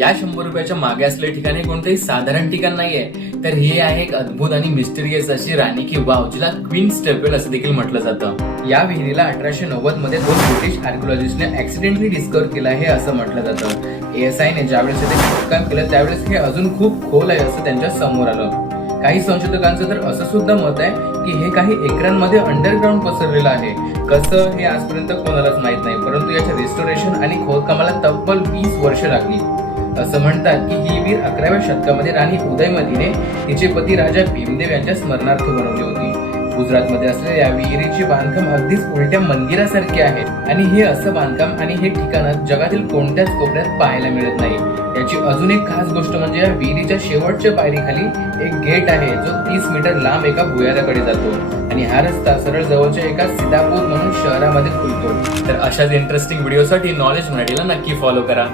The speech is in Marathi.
या 100 रुपयाच्या मागे असलेले ठिकाण हे कोणतेही साधारण ठिकाण नाहीये, तर हे आहे एक अद्भुत आणि मिस्टिरियस अशी राणी की वाव, जिला क्वीन स्टेपवेल असं देखील म्हटलं जातं। या विहिरीला 1890 मध्ये 2 ब्रिटिश आर्किओलॉजिस्टने ऍक्सिडेंटली डिस्कव्हर केलं आहे असं म्हटलं जातं। ASI ने ज्यावेळेस इथे खोदकाम केलं त्यावेळेस हे अजून खूप खोल आहे असं त्यांच्या समोर आलं। काही संशोधकांचं तर असं सुद्धा मत आहे की हे काही एकरांमध्ये अंडरग्राऊंड पसरलेलं आहे। कसं हे आजपर्यंत कोणालाच माहित नाही, परंतु याच्या रिस्टोरेशन आणि खोदकामाला तब्बल 20 वर्ष लागली। असं म्हणतात की ही विहीर 11व्या शतकामध्ये राणी उदयमतीने तिचे पती राजा भीमदेव यांच्या स्मरणार्थ बनवली होती। गुजरातमध्ये असलेल्या या विहिरीचे बांधकाम अगदीच उलट्या मंदिरासारखे आहे आणि हे असं बांधकाम आणि हे ठिकाण जगातील कोणत्याच कोपऱ्यात पाहायला मिळत नाही। याची अजून एक खास गोष्ट म्हणजे या विहिरीच्या शेवटच्या पायरीखाली एक गेट आहे जो 30 मीटर लांब एका भुयाराकडे जातो आणि हा रस्ता सरळ जवळच्या एका सीतापूर म्हणून शहरामध्ये खुलतो। तर अशाच इंटरेस्टिंग व्हिडिओसाठी नॉलेज मराठीला नक्की फॉलो करा।